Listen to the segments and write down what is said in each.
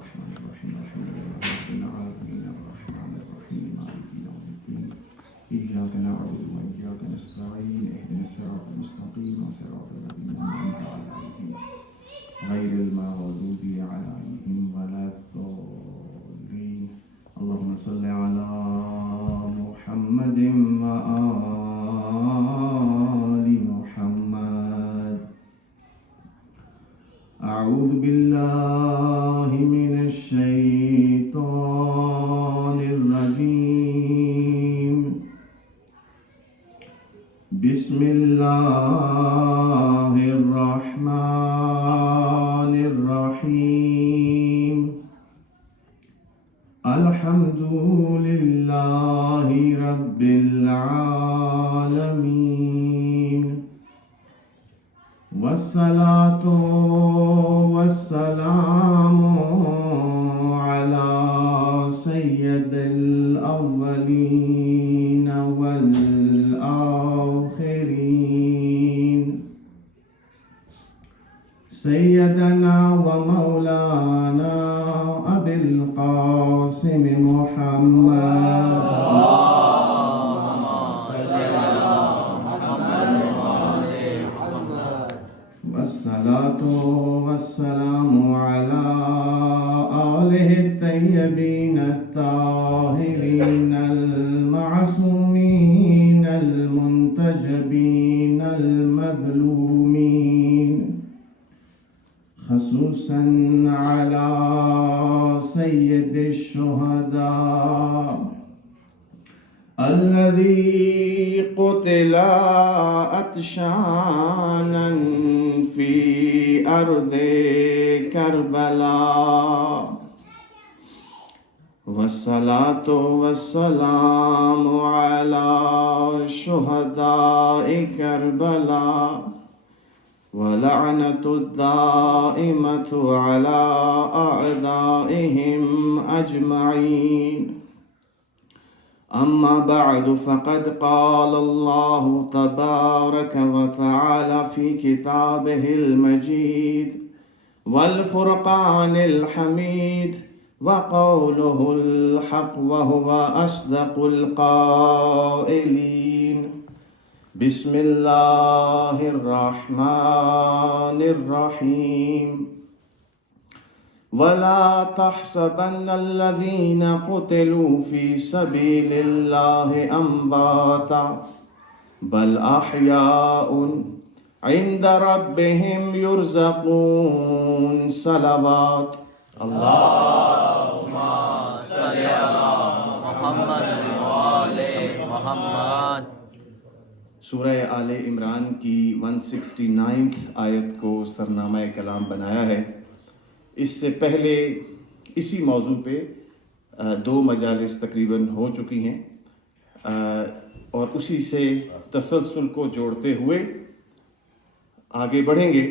الرحمن الرحيم الحمد لله رب العالمين الرحمن الرحيم مالك يوم الدين إياك نعبد وإياك نستعين اهدنا الصراط المستقيم صراط الذين أنعمت عليهم غير المغضوب عليهم ولا الضالين اللهم صل على محمد وآل محمد. أعوذ بالله من الشيطان الرجيم. بسم الله الرحمن الرحيم. الحمد لله رب العالمين والصلاة والسلام على سيد الأولين والآخرين سيدنا ومولانا أبي القاسم محمد والصلاة والسلام على آله الطيبين الطاهرين المعصومين المنتجبين المظلومين خصوصا على سيد الشهداء الذي قتل عطشانا في أرض كربلاء والصلاة والسلام على شهداء كربلاء ولعنة الدائمة على أعدائهم أجمعين. أما بعد فقد قال الله تبارك وتعالى في كتابه المجيد والفرقان الحميد وقوله الحق وهو أصدق القائلين. بسم الله الرحمن الرحيم. ولا تحسبن الذين قتلوا في سبيل الله أمواتا بل أحياء عند ربهم يرزقون. صلوات اللهم صل على محمد وآل محمد. سورہ آل عمران کی 169 آیت کو سرنامہ کلام بنایا ہے. اس سے پہلے اسی موضوع پہ 2 مجالس تقریباً ہو چکی ہیں اور اسی سے تسلسل کو جوڑتے ہوئے آگے بڑھیں گے.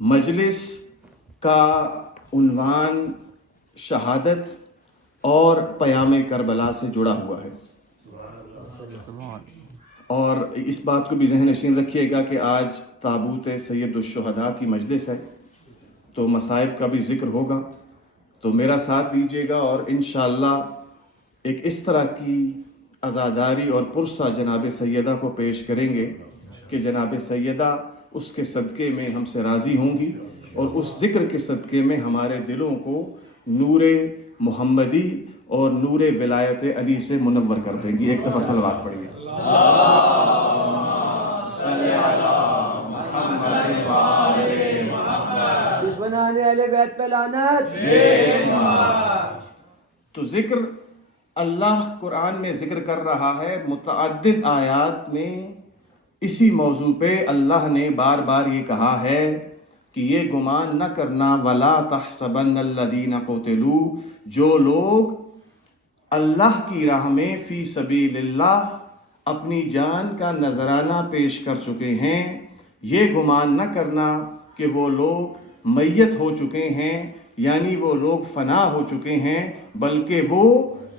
مجلس کا عنوان شہادت اور پیام کربلا سے جڑا ہوا ہے اور اس بات کو بھی ذہن نشین رکھیے گا کہ آج تابوت سید الشہداء کی مجلس ہے تو مصائب کا بھی ذکر ہوگا. تو میرا ساتھ دیجیے گا اور انشاءاللہ ایک اس طرح کی عزاداری اور پرسہ جناب سیدہ کو پیش کریں گے کہ جناب سیدہ اس کے صدقے میں ہم سے راضی ہوں گی اور اس ذکر کے صدقے میں ہمارے دلوں کو نور محمدی اور نور ولایت علی سے منور کر دیں گی. ایک دفعہ صلوات پڑھیے. تو ذکر اللہ قرآن میں ذکر کر رہا ہے متعدد آیات میں. اسی موضوع پہ اللہ نے بار بار یہ کہا ہے کہ یہ گمان نہ کرنا ولا تحسبن الذین قتلوا، جو لوگ اللہ کی راہ میں فی سبیل اللہ اپنی جان کا نذرانہ پیش کر چکے ہیں، یہ گمان نہ کرنا کہ وہ لوگ میت ہو چکے ہیں، یعنی وہ لوگ فنا ہو چکے ہیں، بلکہ وہ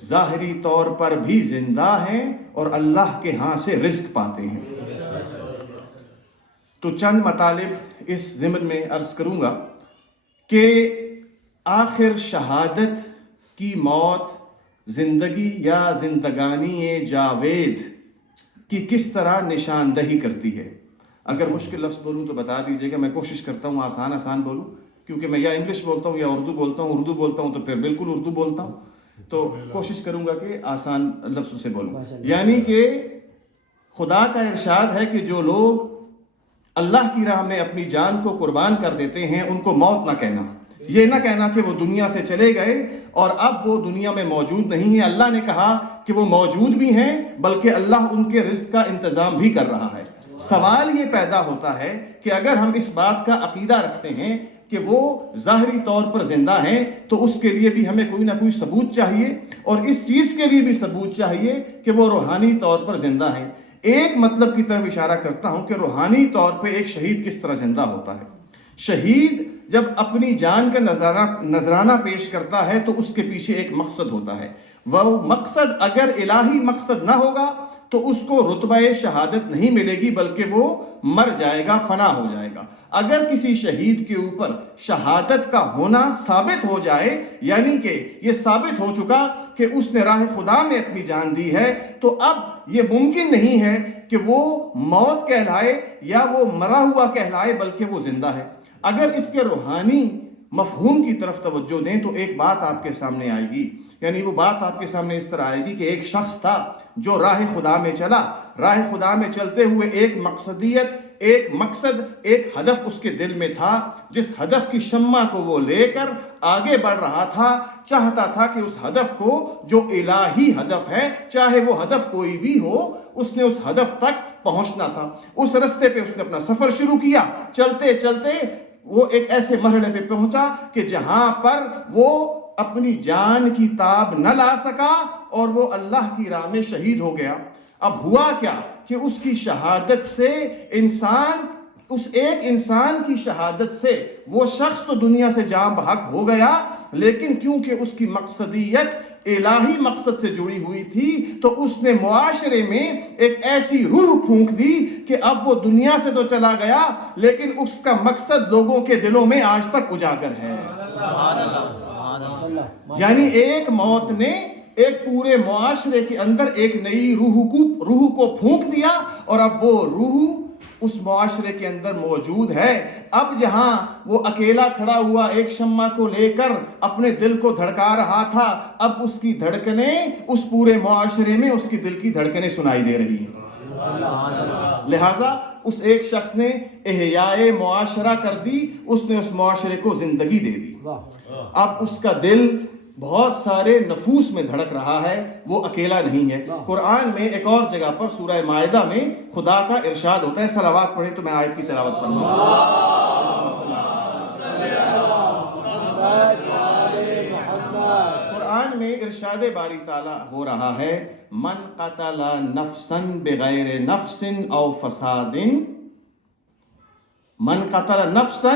ظاہری طور پر بھی زندہ ہیں اور اللہ کے ہاں سے رزق پاتے ہیں. تو چند مطالب اس ضمن میں عرض کروں گا کہ آخر شہادت کی موت زندگی یا زندگانی جاوید کی کس طرح نشاندہی کرتی ہے. اگر مشکل لفظ بولوں تو بتا دیجیے گا، میں کوشش کرتا ہوں آسان بولوں، کیونکہ میں یا انگلش بولتا ہوں یا اردو بولتا ہوں تو پھر بالکل اردو بولتا ہوں، تو کوشش کروں گا کہ آسان لفظ سے بولوں. یعنی کہ خدا کا ارشاد ہے کہ جو لوگ اللہ کی راہ میں اپنی جان کو قربان کر دیتے ہیں ان کو موت نہ کہنا، یہ نہ کہنا کہ وہ دنیا سے چلے گئے اور اب وہ دنیا میں موجود نہیں ہیں. اللہ نے کہا کہ وہ موجود بھی ہیں، بلکہ اللہ ان کے رزق کا انتظام بھی کر رہا ہے. سوال یہ پیدا ہوتا ہے کہ اگر ہم اس بات کا عقیدہ رکھتے ہیں کہ وہ ظاہری طور پر زندہ ہیں تو اس کے لیے بھی ہمیں کوئی نہ کوئی ثبوت چاہیے، اور اس چیز کے لیے بھی ثبوت چاہیے کہ وہ روحانی طور پر زندہ ہیں. ایک مطلب کی طرف اشارہ کرتا ہوں کہ روحانی طور پہ ایک شہید کس طرح زندہ ہوتا ہے. شہید جب اپنی جان کا نذرانہ پیش کرتا ہے تو اس کے پیچھے ایک مقصد ہوتا ہے. وہ مقصد اگر الہی مقصد نہ ہوگا تو اس کو رتبہ شہادت نہیں ملے گی، بلکہ وہ مر جائے گا، فنا ہو جائے گا. اگر کسی شہید کے اوپر شہادت کا ہونا ثابت ہو جائے، یعنی کہ یہ ثابت ہو چکا کہ اس نے راہ خدا میں اپنی جان دی ہے، تو اب یہ ممکن نہیں ہے کہ وہ موت کہلائے یا وہ مرا ہوا کہلائے، بلکہ وہ زندہ ہے. اگر اس کے روحانی مفہوم کی طرف توجہ دیں تو ایک بات آپ کے سامنے آئے گی. یعنی وہ بات آپ کے سامنے اس طرح آئے گی کہ ایک شخص تھا جو راہ خدا میں چلا، راہ خدا میں چلتے ہوئے ایک مقصدیت، ایک مقصد، ایک ہدف اس کے دل میں تھا، جس ہدف کی شمع کو وہ لے کر آگے بڑھ رہا تھا. چاہتا تھا کہ اس ہدف کو جو الہی ہدف ہے، چاہے وہ ہدف کوئی بھی ہو، اس نے اس ہدف تک پہنچنا تھا. اس رستے پہ اس نے اپنا سفر شروع کیا. چلتے چلتے وہ ایک ایسے مرحلے پہ پہنچا کہ جہاں پر وہ اپنی جان کی تاب نہ لا سکا اور وہ اللہ کی راہ میں شہید ہو گیا. اب ہوا کیا کہ اس کی شہادت سے اس ایک انسان کی شہادت سے وہ شخص تو دنیا سے جاں بحق ہو گیا، لیکن کیونکہ اس کی مقصدیت الہی مقصد سے جڑی ہوئی تھی تو اس نے معاشرے میں ایک ایسی روح پھونک دی کہ اب وہ دنیا سے تو چلا گیا، لیکن اس کا مقصد لوگوں کے دلوں میں آج تک اجاگر ہے. یعنی ایک موت نے ایک پورے معاشرے کے اندر ایک نئی روح کو پھونک دیا، اور اب وہ روح اس معاشرے کے اندر موجود ہے. اب جہاں وہ اکیلا کھڑا ہوا ایک شمع کو لے کر اپنے دل کو دھڑکا رہا تھا، اب اس کی دھڑکنیں اس پورے معاشرے میں اس کی دل کی دھڑکنیں سنائی دے رہی ہیں. لہٰذا اس ایک شخص نے احیاء معاشرہ کر دی، اس نے اس معاشرے کو زندگی دے دی. اب اس کا دل بہت سارے نفوس میں دھڑک رہا ہے، وہ اکیلا نہیں ہے. قرآن میں ایک اور جگہ پر سورہ مائدہ میں خدا کا ارشاد ہوتا ہے. صلوات پڑھیں تو میں آیت کی تلاوت فرماؤں. قرآن میں ارشاد باری تعالیٰ ہو رہا ہے، من قتل نفسا بغیر نفس او فساد، من قتل نفسا،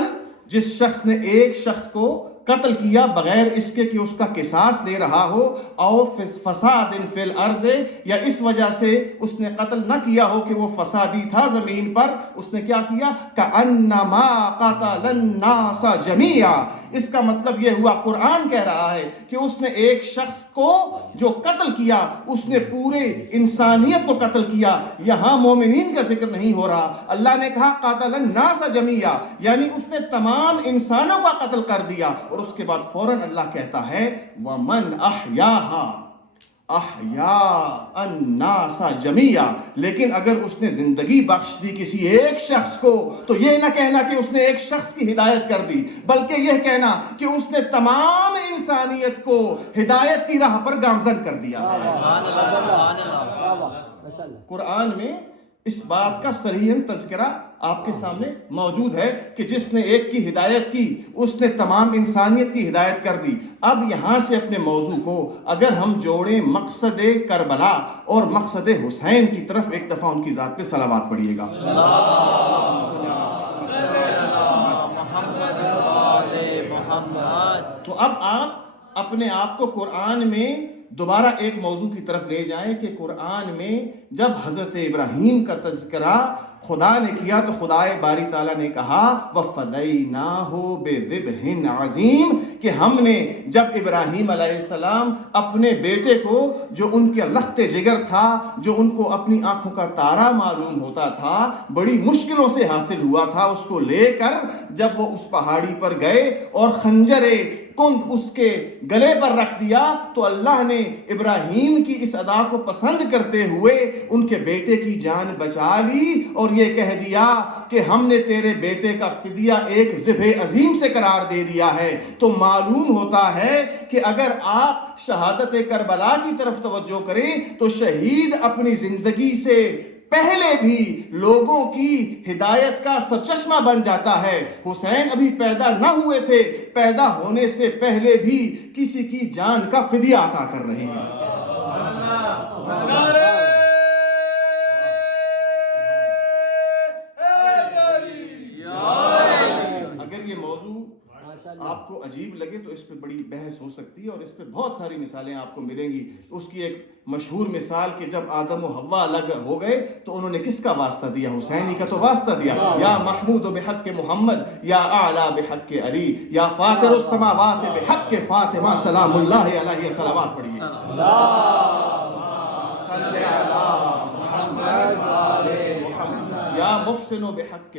جس شخص نے ایک شخص کو قتل کیا بغیر اس کے کہ اس کا قصاص لے رہا ہو، او فساد فی الارض، یا اس وجہ سے اس نے قتل نہ کیا ہو کہ وہ فسادی تھا زمین پر، اس نے کیا کیا؟ کأنما قتل الناس جميعا. اس کا مطلب یہ ہوا، قرآن کہہ رہا ہے کہ اس نے ایک شخص کو جو قتل کیا، اس نے پورے انسانیت کو قتل کیا. یہاں مومنین کا ذکر نہیں ہو رہا. اللہ نے کہا قتل الناس جميعا، یعنی اس نے تمام انسانوں کا قتل کر دیا. اور اس کے بعد فوراً اللہ کہتا ہے وَمَنْ أَحْيَاهَا أَحْيَا النَّاسَ جَمِيعًا، لیکن اگر اس نے زندگی بخش دی کسی ایک شخص کو تو یہ نہ کہنا کہ اس نے ایک شخص کی ہدایت کر دی، بلکہ یہ کہنا کہ اس نے تمام انسانیت کو ہدایت کی راہ پر گامزن کر دیا. قرآن میں اس بات کا صریحاً تذکرہ آپ کے سامنے موجود ہے کہ جس نے ایک کی ہدایت کی اس نے تمام انسانیت کی ہدایت کر دی. اب یہاں سے اپنے موضوع کو اگر ہم جوڑیں مقصد کربلا اور مقصد حسین کی طرف، ایک دفعہ ان کی ذات پہ صلوات پڑھیے گا. تو اب آپ اپنے آپ کو قرآن میں دوبارہ ایک موضوع کی طرف لے جائیں کہ قرآن میں جب حضرت ابراہیم کا تذکرہ خدا نے کیا تو خدائے باری تعالیٰ نے کہا وَفَدَيْنَاهُ بِذِبْحٍ عَظِيمٍ کہ ہم نے جب ابراہیم علیہ السلام اپنے بیٹے کو جو ان کے لخت جگر تھا، جو ان کو اپنی آنکھوں کا تارا معلوم ہوتا تھا، بڑی مشکلوں سے حاصل ہوا تھا، اس کو لے کر جب وہ اس پہاڑی پر گئے اور خنجر کند اس کے گلے پر رکھ دیا تو اللہ نے ابراہیم کی اس ادا کو پسند کرتے ہوئے ان کے بیٹے کی جان بچا لی اور یہ کہہ دیا کہ ہم نے تیرے بیٹے کا فدیہ ایک ذبح عظیم سے قرار دے دیا ہے۔ تو معلوم ہوتا ہے کہ اگر آپ شہادت کربلا کی طرف توجہ کریں تو شہید اپنی زندگی سے پہلے بھی لوگوں کی ہدایت کا سرچشمہ بن جاتا ہے۔ حسین ابھی پیدا نہ ہوئے تھے، پیدا ہونے سے پہلے بھی کسی کی جان کا فدیہ عطا کر رہے ہیں۔ اگر یہ موضوع آپ کو عجیب لگے تو اس پہ بڑی بحث ہو سکتی ہے اور اس پہ بہت ساری مثالیں آپ کو ملیں گی۔ اس کی ایک مشہور مثال کہ جب آدم و حوا الگ ہو گئے تو انہوں نے کس کا واسطہ دیا؟ حسینی کا تو واسطہ دیا، یا محمود بحق محمد، یا اعلیٰ بحق علی، یا فاطر السماوات بحق فاطمہ سلام اللہ علیہ صلوات پڑھیے۔ یا محسن بحق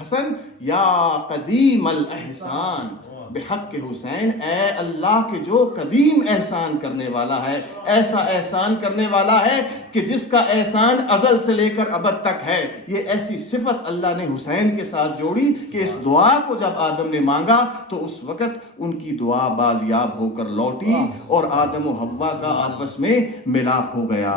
حسن، یا قدیم الاحسان بحق حسین، اے اللہ کے جو قدیم احسان کرنے والا ہے، ایسا احسان کرنے والا ہے کہ جس کا احسان ازل سے لے کر ابد تک ہے۔ یہ ایسی صفت اللہ نے حسین کے ساتھ جوڑی کہ اس دعا کو جب آدم نے مانگا تو اس وقت ان کی دعا بازیاب ہو کر لوٹی اور آدم و حوا کا آپس میں ملاپ ہو گیا۔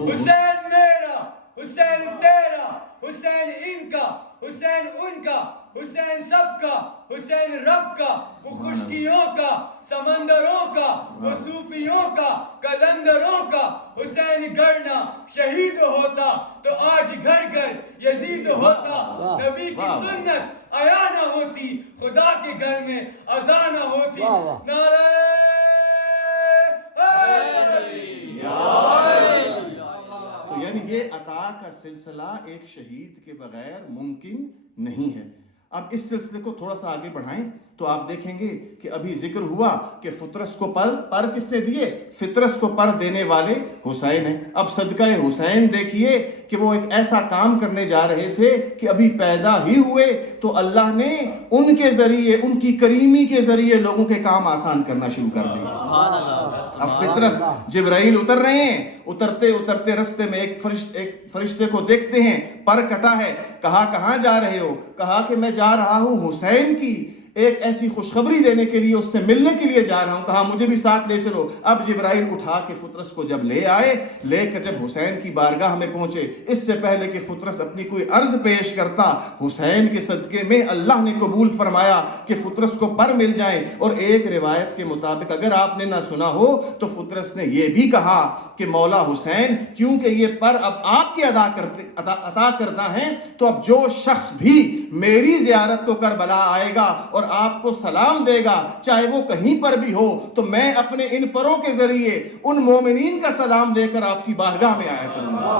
حسین میرا، حسین تیرا، حسین ان کا، حسین ان کا، حسین سب کا، حسین رب کا، وہ خشکیوں کا، سمندروں کا، وہ صوفیوں کا، کلندروں کا۔ حسین گرنا شہید ہوتا تو آج گھر گھر یزید ہوتا۔ نبی کی سنت آیا نہ ہوتی، خدا کے گھر میں اذان نہ ہوتی۔ نعرہ تو یعنی یہ عطا کا سلسلہ ایک شہید کے بغیر ممکن نہیں ہے۔ اب اس سلسلے کو تھوڑا سا آگے بڑھائیں تو آپ دیکھیں گے کہ ابھی ذکر ہوا کہ فطرس کو پر کس نے دیے؟ فطرس کو پر دینے والے حسین ہیں۔ اب صدقہ حسین دیکھیے کہ وہ ایک ایسا کام کرنے جا رہے تھے کہ ابھی پیدا ہی ہوئے تو اللہ نے ان کے ذریعے، ان کی کریمی کے ذریعے لوگوں کے کام آسان کرنا شروع کر دیے۔ اب فطرس جبرائیل اتر رہے ہیں، اترتے اترتے رستے میں ایک فرشتے کو دیکھتے ہیں، پر کٹا ہے۔ کہا کہاں جا رہے ہو؟ کہا کہ میں جا رہا ہوں حسین کی ایک ایسی خوشخبری دینے کے لیے، اس سے ملنے کے لیے جا رہا ہوں۔ کہا مجھے بھی ساتھ لے چلو۔ اب جبرائیل اٹھا کے فطرس کو جب لے آئے، لے کر جب حسین کی بارگاہ میں پہنچے، اس سے پہلے کہ فطرس اپنی کوئی عرض پیش کرتا، حسین کے صدقے میں اللہ نے قبول فرمایا کہ فطرس کو پر مل جائیں۔ اور ایک روایت کے مطابق اگر آپ نے نہ سنا ہو تو فطرس نے یہ بھی کہا کہ مولا حسین، کیونکہ یہ پر اب آپ کے عطا کردہ ہیں تو اب جو شخص بھی میری زیارت کو کربلا آئے گا اور آپ کو سلام دے گا، چاہے وہ کہیں پر بھی ہو، تو میں اپنے ان پروں کے ذریعے ان مومنین کا سلام لے کر آپ کی بارگاہ میں آیا کروں گا۔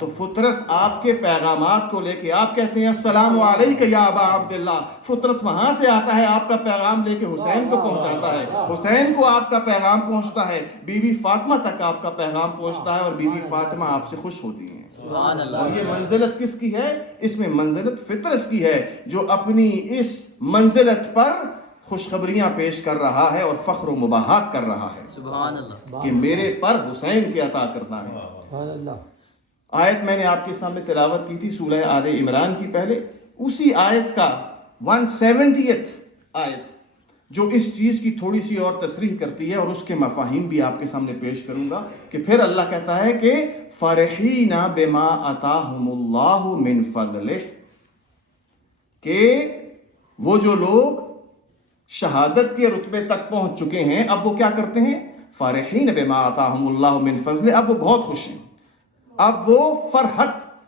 تو فطرس آپ کے پیغامات کو لے کے، آپ کہتے ہیں السلام علیکہ یا ابا عبداللہ، فطرت وہاں سے آتا ہے، آپ کا پیغام لے کے حسین کو پہنچاتا ہے، حسین کو آپ کا پیغام پہنچتا ہے، بی بی فاطمہ تک آپ کا پیغام پہنچتا ہے اور بی بی فاطمہ آپ سے خوش ہوتی ہیں۔ اور یہ منزلت کس کی ہے؟ اس میں منزلت فطرس کی ہے جو اپنی اس منزلت پر خوشخبریاں پیش کر رہا ہے اور فخر و مباحات کر رہا ہے سبحان اللہ کہ میرے پر حسین کے عطا کرتا ہے۔ آیت میں نے آپ کے سامنے تلاوت کی تھی سورہ آل عمران کی، پہلے اسی آیت کا 170th آیت جو اس چیز کی تھوڑی سی اور تصریح کرتی ہے اور اس کے مفاہیم بھی آپ کے سامنے پیش کروں گا کہ پھر اللہ کہتا ہے کہ فرحین بما آتاہم اللہ من فضلہ، کہ وہ جو لوگ شہادت کے رتبے تک پہنچ چکے ہیں اب وہ کیا کرتے ہیں؟ فرحین بما آتاہم اللہ من فضلہ، اب وہ بہت خوش ہیں، اب وہ فرحت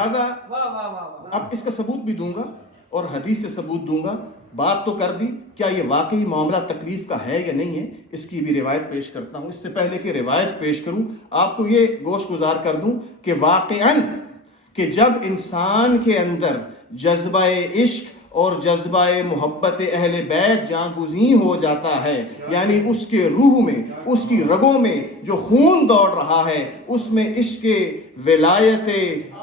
لہٰذا اب اس کا ثبوت بھی دوں گا اور حدیث سے ثبوت دوں گا. بات تو کر دی, کیا یہ واقعی معاملہ تکلیف کا ہے یا نہیں ہے, اس کی بھی روایت پیش کرتا ہوں. اس سے پہلے کہ روایت پیش کروں, آپ کو یہ گوش گزار کر دوں کہ واقعاً کہ جب انسان کے اندر جذبہ عشق اور جذبہ محبت اہل بیت جاگزیں ہو جاتا ہے, یعنی اس کے روح میں, اس کی رگوں میں جو خون دوڑ رہا ہے, اس میں عشق ولایت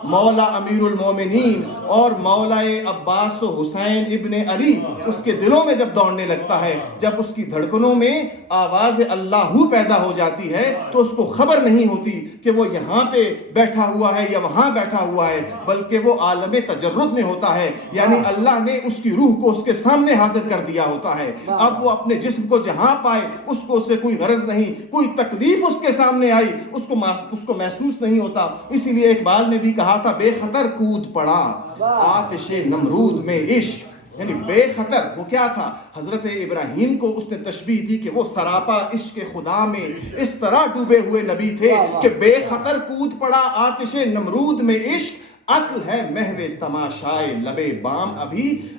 مولا امیر المومنین اور مولا عباس و حسین ابن علی اس کے دلوں میں جب دوڑنے لگتا ہے, جب اس کی دھڑکنوں میں آواز اللہ پیدا ہو جاتی ہے, تو اس کو خبر نہیں ہوتی کہ وہ یہاں پہ بیٹھا ہوا ہے یا وہاں بیٹھا ہوا ہے, بلکہ وہ عالم تجرد میں ہوتا ہے. یعنی اللہ نے اس کی روح کو اس کے سامنے حاضر کر دیا ہوتا ہے. اب وہ اپنے جسم کو جہاں پائے اس کو اسے کوئی غرض نہیں, کوئی تکلیف اس کے سامنے آئی اس کو محسوس نہیں ہوتا. اسی لیے اقبال نے بھی کہا تھا, بے خطر کود پڑا آتش نمرود میں عشق. یعنی بے خطر وہ کیا تھا, حضرت ابراہیم کو اس نے تشبیہ دی کہ وہ سراپا عشق خدا میں اس طرح ڈوبے ہوئے نبی تھے کہ بے خطر کود پڑا آتش نمرود میں عشق. عقل ہے محو تماشائے لبے بام,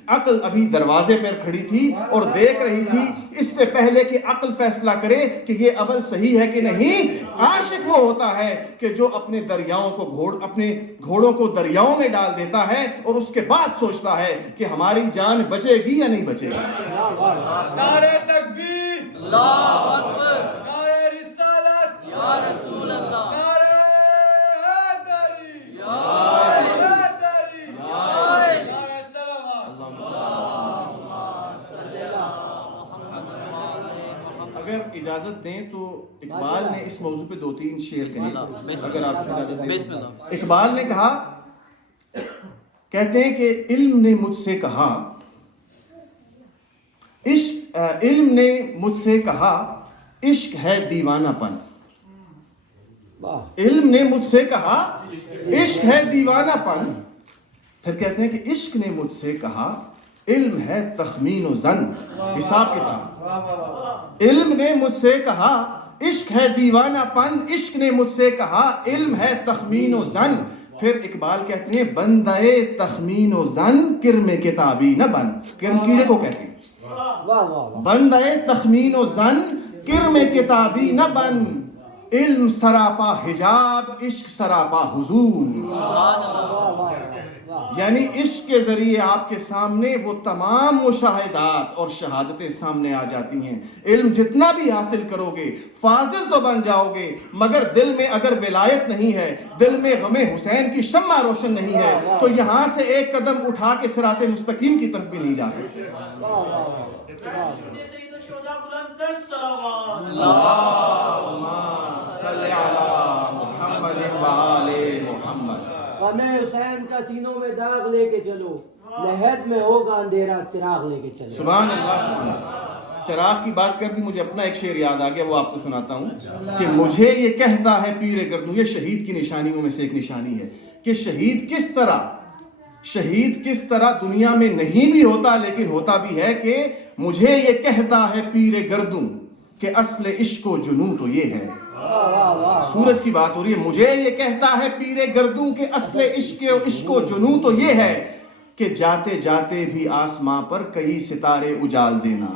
عقل ابھی دروازے پر کھڑی تھی اور دیکھ رہی تھی. اس سے پہلے کہ عقل فیصلہ کرے کہ یہ عمل صحیح ہے کہ نہیں, عاشق وہ ہوتا ہے کہ جو اپنے گھوڑوں کو دریاؤں میں ڈال دیتا ہے اور اس کے بعد سوچتا ہے کہ ہماری جان بچے گی یا نہیں بچے گی. نعرہ تکبیر, اللہ اکبر, نعرہ رسالت, یا رسول اللہ, نعرہ حیدری, یا حیدری, نعرہ سلوات. اگر اجازت دیں تو اقبال نے اس موضوع پہ 2-3 شعر کہے, اگر آپ اجازت دیں. بسم اللہ. اقبال نے کہا, کہتے ہیں کہ علم نے مجھ سے کہا, علم نے مجھ سے کہا عشق ہے دیوانہ پن. علم نے مجھ سے کہا عشق ہے دیوانہ پن. پھر کہتے ہیں کہ عشق نے مجھ سے کہا علم ہے تخمین و ظن, حساب کتاب. علم نے مجھ سے کہا عشق ہے دیوانہ پن, عشق نے مجھ سے کہا علم ہے تخمین و ظن. پھر اقبال کہتے ہیں بندے تخمین و ظن کرم کتابی نہ بن. کرم کیڑے کو کہتے ہیں. بندے تخمین و ظن کرم کتابی نہ بن, علم سراپا حجاب عشق سراپا حضور. یعنی عشق کے ذریعے آپ کے سامنے وہ تمام مشاہدات اور شہادتیں سامنے آ جاتی ہیں. علم جتنا بھی حاصل کرو گے فاضل تو بن جاؤ گے, مگر دل میں اگر ولایت نہیں ہے, دل میں غم حسین کی شمع روشن نہیں ہے, تو یہاں سے ایک قدم اٹھا کے صراط مستقیم کی طرف بھی نہیں جا سکتے. اللہم صلی علی محمد وآل محمد. ہمیں حسین کا سینوں میں داغ لے کے چلو, لحد میں ہوگا اندھیرا چراغ لے کے چلو. سبحان اللہ, سبحان اللہ. چراغ کی بات کر دی, مجھے اپنا ایک شعر یاد آ گیا, وہ آپ کو سناتا ہوں کہ مجھے یہ کہتا ہے پیر گردوں. یہ شہید کی نشانیوں میں سے ایک نشانی ہے کہ شہید کس طرح دنیا میں نہیں بھی ہوتا لیکن ہوتا بھی ہے کہ مجھے یہ کہتا ہے پیر گردوں کہ اصل عشق و جنوں تو یہ ہے. سورج کی بات ہو رہی ہے. مجھے یہ کہتا ہے پیر گردوں کہ اصل عشق و جنوں تو یہ ہے کہ جاتے جاتے بھی آسماں پر کئی ستارے اجال دینا.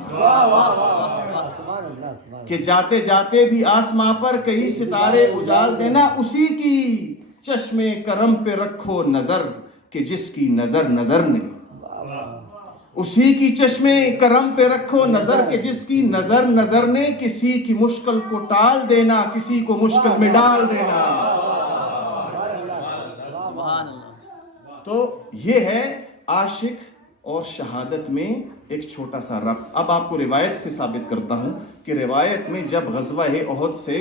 کہ جاتے جاتے بھی آسماں پر کئی ستارے اجال دینا, اسی کی چشم کرم پہ رکھو نظر کہ جس کی نظر نظر نے. اسی کی چشم کرم پہ رکھو نظر کہ جس کی نظر نظر نے. کسی کی مشکل کو ٹال دینا, کسی کو مشکل میں ڈال دینا. سبحان اللہ. تو یہ ہے عاشق اور شہادت میں ایک چھوٹا سا ربط. اب آپ کو روایت سے ثابت کرتا ہوں کہ روایت میں جب غزوہ احد سے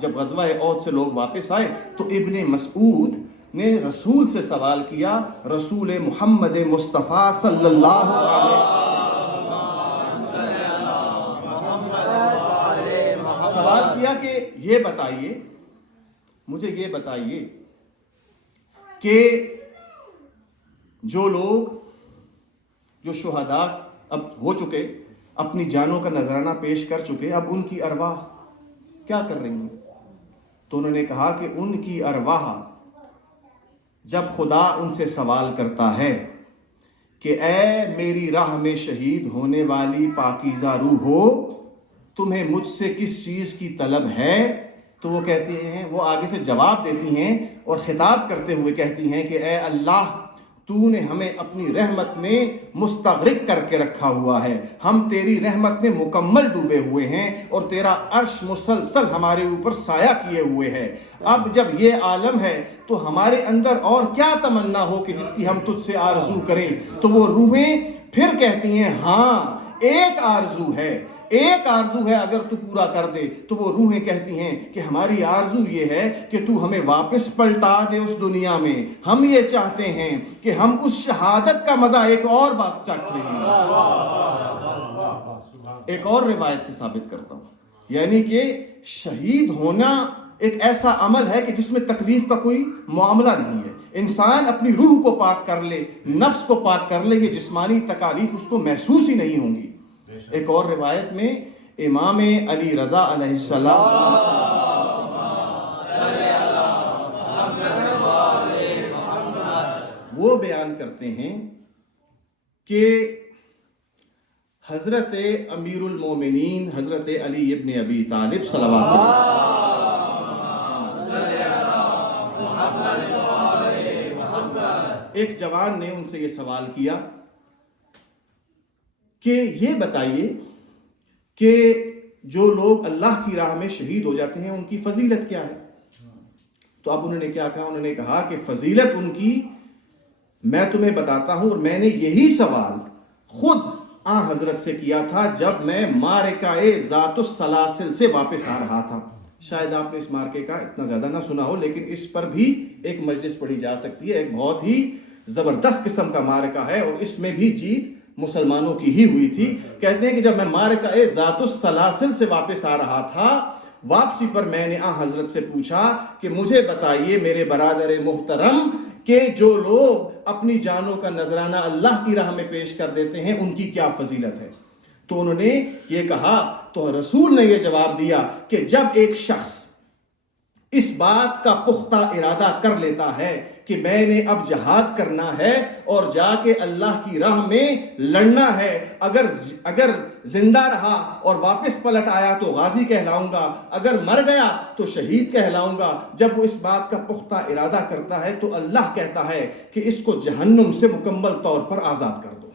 جب غزوہ احد سے لوگ واپس آئے تو ابن مسعود نے رسول سے سوال کیا, رسول محمد مصطفیٰ صلی اللہ علیہ وسلم سوال کیا کہ یہ بتائیے, مجھے یہ بتائیے کہ جو لوگ جو شہداء اب ہو چکے, اپنی جانوں کا نذرانہ پیش کر چکے, اب ان کی ارواح کیا کر رہی ہیں؟ تو انہوں نے کہا کہ ان کی ارواح جب خدا ان سے سوال کرتا ہے کہ اے میری راہ میں شہید ہونے والی پاکیزہ روح ہو، تمہیں مجھ سے کس چیز کی طلب ہے؟ تو وہ کہتی ہیں، وہ آگے سے جواب دیتی ہیں اور خطاب کرتے ہوئے کہتی ہیں کہ اے اللہ، تو نے ہمیں اپنی رحمت میں مستغرق کر کے رکھا ہوا ہے، ہم تیری رحمت میں مکمل ڈوبے ہوئے ہیں اور تیرا عرش مسلسل ہمارے اوپر سایہ کیے ہوئے ہے۔ اب جب یہ عالم ہے تو ہمارے اندر اور کیا تمنا ہو کہ جس کی ہم تجھ سے آرزو کریں؟ تو وہ روحیں پھر کہتی ہیں ہاں ایک آرزو ہے اگر تو پورا کر دے۔ تو وہ روحیں کہتی ہیں کہ ہماری آرزو یہ ہے کہ تو ہمیں واپس پلٹا دے اس دنیا میں، ہم یہ چاہتے ہیں کہ ہم اس شہادت کا مزہ ایک اور بات چکھ رہے ہیں۔ ایک اور روایت سے ثابت کرتا ہوں، یعنی کہ شہید ہونا ایک ایسا عمل ہے کہ جس میں تکلیف کا کوئی معاملہ نہیں ہے۔ انسان اپنی روح کو پاک کر لے، نفس کو پاک کر لے، یہ جسمانی تکالیف اس کو محسوس ہی نہیں ہوں گی۔ ایک اور روایت میں امام علی رضا علیہ السلام وہ بیان کرتے ہیں کہ حضرت امیر المومنین حضرت علی ابن ابی طالب صلوات اللہ ایک جوان نے ان سے یہ سوال کیا کہ یہ بتائیے کہ جو لوگ اللہ کی راہ میں شہید ہو جاتے ہیں ان کی فضیلت کیا ہے؟ تو اب انہوں نے کیا کہا؟ انہوں نے کہا کہ فضیلت ان کی میں تمہیں بتاتا ہوں، اور میں نے یہی سوال خود حضرت سے کیا تھا جب میں معرکہ ذات السلاسل سے واپس آ رہا تھا۔ شاید آپ نے اس معرکے کا اتنا زیادہ نہ سنا ہو، لیکن اس پر بھی ایک مجلس پڑھی جا سکتی ہے۔ ایک بہت ہی زبردست قسم کا معرکہ ہے اور اس میں بھی جیت مسلمانوں کی ہی ہوئی تھی۔ کہتے ہیں کہ جب میں معرکہ ذات السلاسل سے واپس آ رہا تھا، واپسی پر میں نے حضرت سے پوچھا کہ مجھے بتائیے میرے برادر محترم کہ جو لوگ اپنی جانوں کا نذرانہ اللہ کی راہ میں پیش کر دیتے ہیں ان کی کیا فضیلت ہے؟ تو انہوں نے یہ کہا، تو رسول نے یہ جواب دیا کہ جب ایک شخص اس بات کا پختہ ارادہ کر لیتا ہے کہ میں نے اب جہاد کرنا ہے اور جا کے اللہ کی راہ میں لڑنا ہے، اگر زندہ رہا اور واپس پلٹ آیا تو غازی کہلاؤں گا، اگر مر گیا تو شہید کہلاؤں گا۔ جب وہ اس بات کا پختہ ارادہ کرتا ہے تو اللہ کہتا ہے کہ اس کو جہنم سے مکمل طور پر آزاد کر دو۔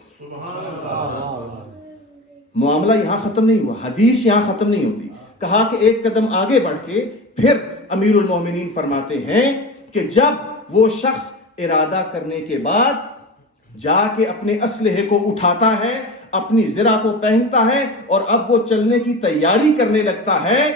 معاملہ یہاں ختم نہیں ہوا، حدیث یہاں ختم نہیں ہوتی۔ کہا کہ ایک قدم آگے بڑھ کے پھر امیر المومنین فرماتے ہیں کہ جب وہ شخص ارادہ کرنے کے بعد جا کے اپنے اسلحے کو اٹھاتا ہے، اپنی زرہ کو پہنتا ہے اور اب وہ چلنے کی تیاری کرنے لگتا ہے،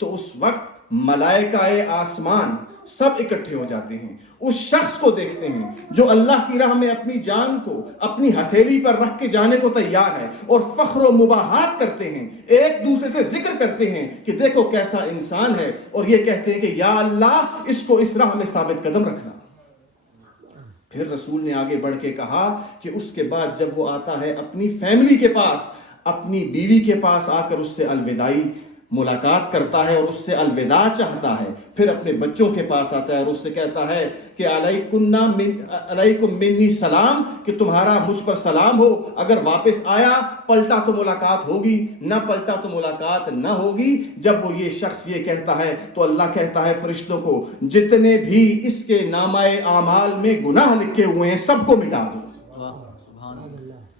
تو اس وقت ملائکہ آسمان سب اکٹھے ہو جاتے ہیں، اس شخص کو دیکھتے ہیں جو اللہ کی راہ میں اپنی جان کو اپنی ہتھیلی پر رکھ کے جانے کو تیار ہے، اور فخر و مباحات کرتے ہیں، ایک دوسرے سے ذکر کرتے ہیں کہ دیکھو کیسا انسان ہے، اور یہ کہتے ہیں کہ یا اللہ اس کو اس راہ میں ثابت قدم رکھنا۔ پھر رسول نے آگے بڑھ کے کہا کہ اس کے بعد جب وہ آتا ہے اپنی فیملی کے پاس، اپنی بیوی کے پاس آ کر اس سے الوداعی ملاقات کرتا ہے اور اس سے الوداع چاہتا ہے، پھر اپنے بچوں کے پاس آتا ہے اور اس سے کہتا ہے کہ علیکم منی سلام، کہ تمہارا مجھ پر سلام ہو، اگر واپس آیا پلٹا تو ملاقات ہوگی، نہ پلٹا تو ملاقات نہ ہوگی۔ جب وہ یہ شخص یہ کہتا ہے تو اللہ کہتا ہے فرشتوں کو جتنے بھی اس کے نامہ اعمال میں گناہ لکھے ہوئے ہیں سب کو مٹا دو،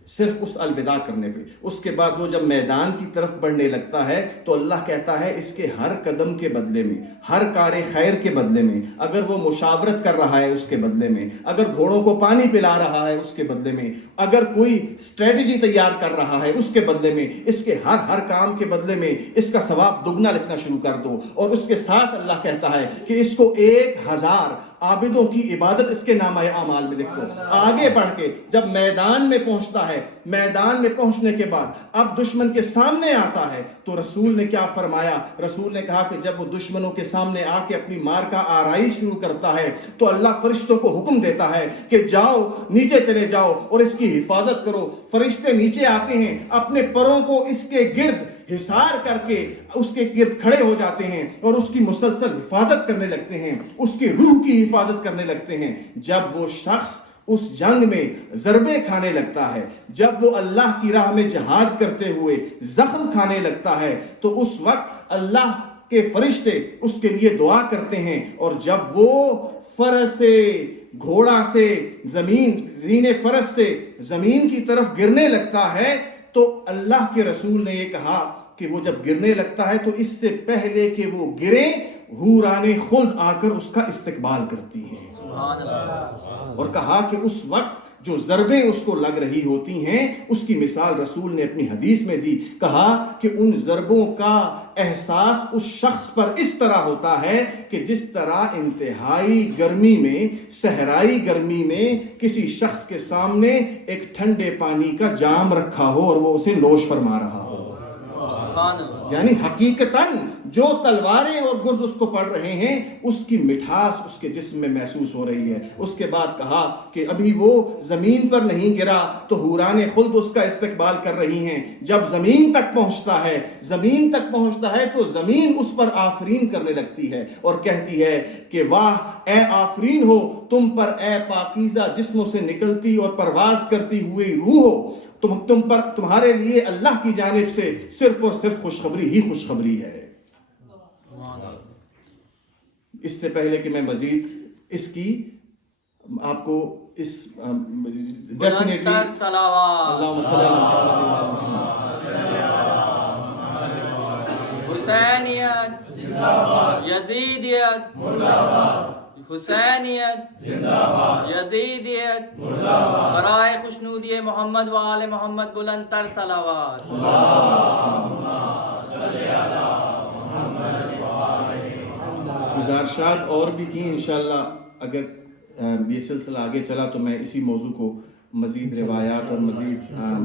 صرف اس الوداع کرنے پہ۔ اس کے بعد وہ جب میدان کی طرف بڑھنے لگتا ہے تو اللہ کہتا ہے اس کے ہر قدم کے بدلے میں، ہر کار خیر کے بدلے میں، اگر وہ مشاورت کر رہا ہے اس کے بدلے میں، اگر گھوڑوں کو پانی پلا رہا ہے اس کے بدلے میں، اگر کوئی اسٹریٹجی تیار کر رہا ہے اس کے بدلے میں، اس کے ہر کام کے بدلے میں اس کا ثواب دگنا لکھنا شروع کر دو۔ اور اس کے ساتھ اللہ کہتا ہے کہ اس کو 1000 عابدوں کی عبادت اس کے نامہ اعمال میں لکھ دو۔ آگے بڑھ کے جب میدان میں پہنچتا ہے میدان میں پہنچنے کے بعد اب دشمن کے سامنے آتا ہے تو رسول نے کیا فرمایا؟ رسول نے کہا کہ جب وہ دشمنوں کے سامنے آ کے اپنی مار کا آرائی شروع کرتا ہے تو اللہ فرشتوں کو حکم دیتا ہے کہ جاؤ نیچے چلے جاؤ اور اس کی حفاظت کرو۔ فرشتے نیچے آتے ہیں، اپنے پروں کو اس کے گرد حصار کر کے اس کے گرد کھڑے ہو جاتے ہیں اور اس کی مسلسل حفاظت کرنے لگتے ہیں، اس کی روح کی حفاظت کرنے لگتے ہیں۔ جب وہ شخص اس جنگ میں ضربے کھانے لگتا ہے، جب وہ اللہ کی راہ میں جہاد کرتے ہوئے زخم کھانے لگتا ہے تو اس وقت اللہ کے فرشتے اس کے لیے دعا کرتے ہیں، اور جب وہ فرس سے گھوڑا سے زین فرس سے زمین کی طرف گرنے لگتا ہے تو اللہ کے رسول نے یہ کہا کہ وہ جب گرنے لگتا ہے تو اس سے پہلے کہ وہ گرے حوران خلد آ کر اس کا استقبال کرتی ہیں، سبحان اللہ۔ اور کہا کہ اس وقت جو ضربیں اس کو لگ رہی ہوتی ہیں اس کی مثال رسول نے اپنی حدیث میں دی۔ کہا کہ ان ضربوں کا احساس اس شخص پر اس طرح ہوتا ہے کہ جس طرح انتہائی گرمی میں، صحرائی گرمی میں کسی شخص کے سامنے ایک ٹھنڈے پانی کا جام رکھا ہو اور وہ اسے نوش فرما رہا ہو۔ سبحان اللہ۔ یعنی حقیقتاً جو تلواریں اور گرز اس کو پڑ رہے ہیں اس کی مٹھاس اس کے جسم میں محسوس ہو رہی ہے۔ اس کے بعد کہا کہ ابھی وہ زمین پر نہیں گرا تو حوران خلد اس کا استقبال کر رہی ہیں۔ جب زمین تک پہنچتا ہے تو زمین اس پر آفرین کرنے لگتی ہے اور کہتی ہے کہ واہ اے آفرین ہو تم پر، اے پاکیزہ جسموں سے نکلتی اور پرواز کرتی ہوئی روح ہو، تم پر، تمہارے لیے اللہ کی جانب سے صرف اور صرف خوشخبری ہی خوشخبری ہے۔ اس سے پہلے کہ میں مزید اس کی آپ کو اس بلندتر صلوات اللہم صلی اللہ حسینیت یزیدیت حسینیت یزیدیت برائے خوشنودی محمد و آل محمد بلندتر صلوات۔ گزارشات اور بھی تھیں، انشاءاللہ اگر یہ سلسلہ آگے چلا تو میں اسی موضوع کو مزید روایات اور مزید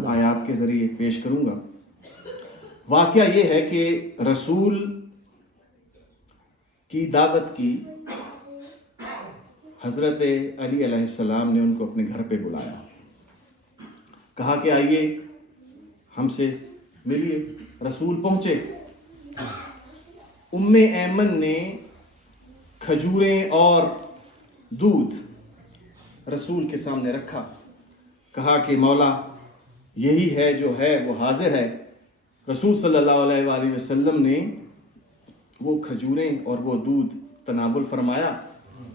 آیات کے ذریعے پیش کروں گا۔ واقعہ یہ ہے کہ رسول کی دعوت کی، حضرت علی علیہ السلام نے ان کو اپنے گھر پہ بلایا، کہا کہ آئیے ہم سے ملیے۔ رسول پہنچے، ام ایمن نے کھجوریں اور دودھ رسول کے سامنے رکھا، کہا کہ مولا یہی ہے جو ہے وہ حاضر ہے۔ رسول صلی اللہ علیہ وآلہ وسلم نے وہ کھجوریں اور وہ دودھ تناول فرمایا۔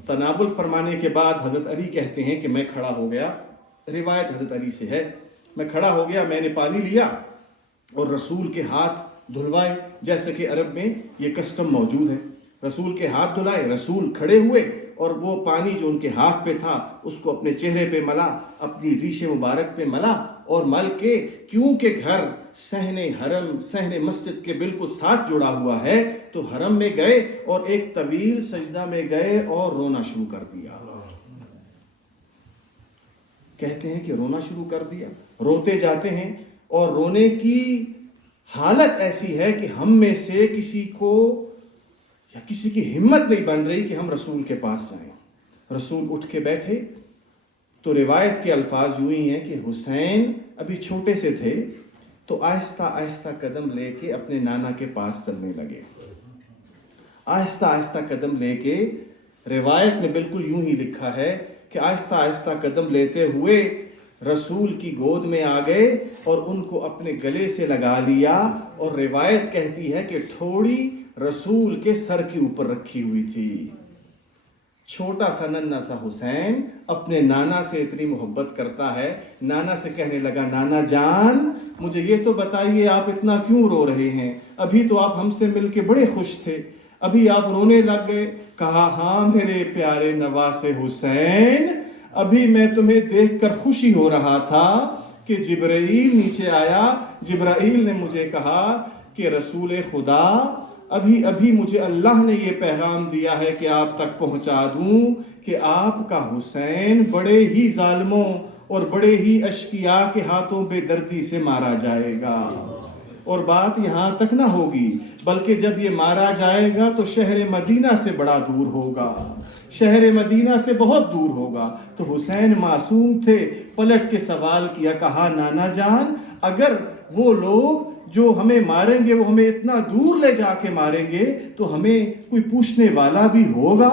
تناول فرمانے کے بعد حضرت علی کہتے ہیں کہ میں کھڑا ہو گیا، روایت حضرت علی سے ہے، میں کھڑا ہو گیا، میں نے پانی لیا اور رسول کے ہاتھ دھلوائے، جیسے کہ عرب میں یہ کسٹم موجود ہے۔ رسول کے ہاتھ دھلائے، رسول کھڑے ہوئے اور وہ پانی جو ان کے ہاتھ پہ تھا اس کو اپنے چہرے پہ ملا، اپنی ریش مبارک پہ ملا، اور مل کے، کیونکہ گھر صحن حرم، صحن مسجد کے بالکل ساتھ جڑا ہوا ہے، تو حرم میں گئے اور ایک طویل سجدہ میں گئے اور رونا شروع کر دیا۔ کہتے ہیں کہ رونا شروع کر دیا، روتے جاتے ہیں، اور رونے کی حالت ایسی ہے کہ ہم میں سے کسی کو یا کسی کی ہمت نہیں بن رہی کہ ہم رسول کے پاس جائیں۔ رسول اٹھ کے بیٹھے تو روایت کے الفاظ یوں ہی ہیں کہ حسین ابھی چھوٹے سے تھے تو آہستہ آہستہ قدم لے کے اپنے نانا کے پاس چلنے لگے، آہستہ آہستہ قدم لے کے، روایت میں بالکل یوں ہی لکھا ہے کہ آہستہ آہستہ قدم لیتے ہوئے رسول کی گود میں آ گئے اور ان کو اپنے گلے سے لگا لیا، اور روایت کہتی ہے کہ تھوڑی رسول کے سر کے اوپر رکھی ہوئی تھی۔ چھوٹا سا ننھا سا حسین اپنے نانا سے اتنی محبت کرتا ہے، نانا سے کہنے لگا نانا جان مجھے یہ تو بتائیے آپ اتنا کیوں رو رہے ہیں؟ ابھی تو آپ ہم سے مل کے بڑے خوش تھے، ابھی آپ رونے لگ گئے۔ کہا ہاں میرے پیارے نواسے حسین، ابھی میں تمہیں دیکھ کر خوشی ہو رہا تھا کہ جبرائیل نیچے آیا، جبرائیل نے مجھے کہا کہ رسول خدا ابھی مجھے اللہ نے یہ پیغام دیا ہے کہ آپ تک پہنچا دوں کہ آپ کا حسین بڑے ہی ظالموں اور بڑے ہی اشقیاء کے ہاتھوں بے دردی سے مارا جائے گا. اور بات یہاں تک نہ ہوگی بلکہ جب یہ مارا جائے گا تو شہر مدینہ سے بڑا دور ہوگا, شہر مدینہ سے بہت دور ہوگا. تو حسین معصوم تھے, پلٹ کے سوال کیا, کہا نانا جان اگر وہ لوگ جو ہمیں ماریں گے وہ ہمیں اتنا دور لے جا کے ماریں گے تو ہمیں کوئی پوچھنے والا بھی ہوگا؟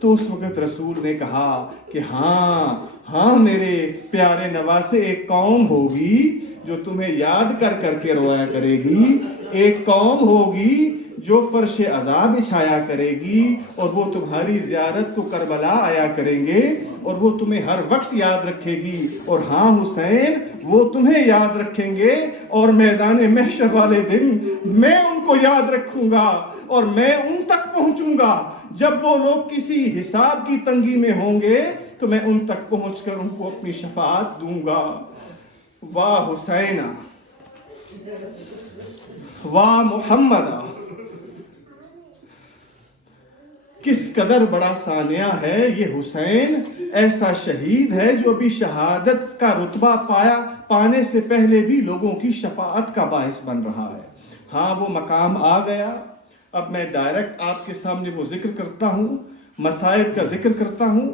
تو اس وقت رسول نے کہا کہ ہاں میرے پیارے نواسے, ایک قوم ہوگی جو تمہیں یاد کر کر کے رویا کرے گی, ایک قوم ہوگی جو فرش عذاب بچھایا کرے گی, اور وہ تمہاری زیارت کو کربلا آیا کریں گے اور وہ تمہیں ہر وقت یاد رکھے گی. اور ہاں حسین, وہ تمہیں یاد رکھیں گے اور میدان محشر والے دن میں ان کو یاد رکھوں گا اور میں ان تک پہنچوں گا. جب وہ لوگ کسی حساب کی تنگی میں ہوں گے تو میں ان تک پہنچ کر ان کو اپنی شفاعت دوں گا. واہ حسین, واہ محمد, کس قدر بڑا ثانیہ ہے یہ حسین. ایسا شہید ہے جو ابھی شہادت کا رتبہ پانے سے پہلے بھی لوگوں کی شفاعت کا باعث بن رہا ہے. ہاں وہ مقام آ گیا. اب میں ڈائریکٹ آپ کے سامنے وہ ذکر کرتا ہوں, مصائب کا ذکر کرتا ہوں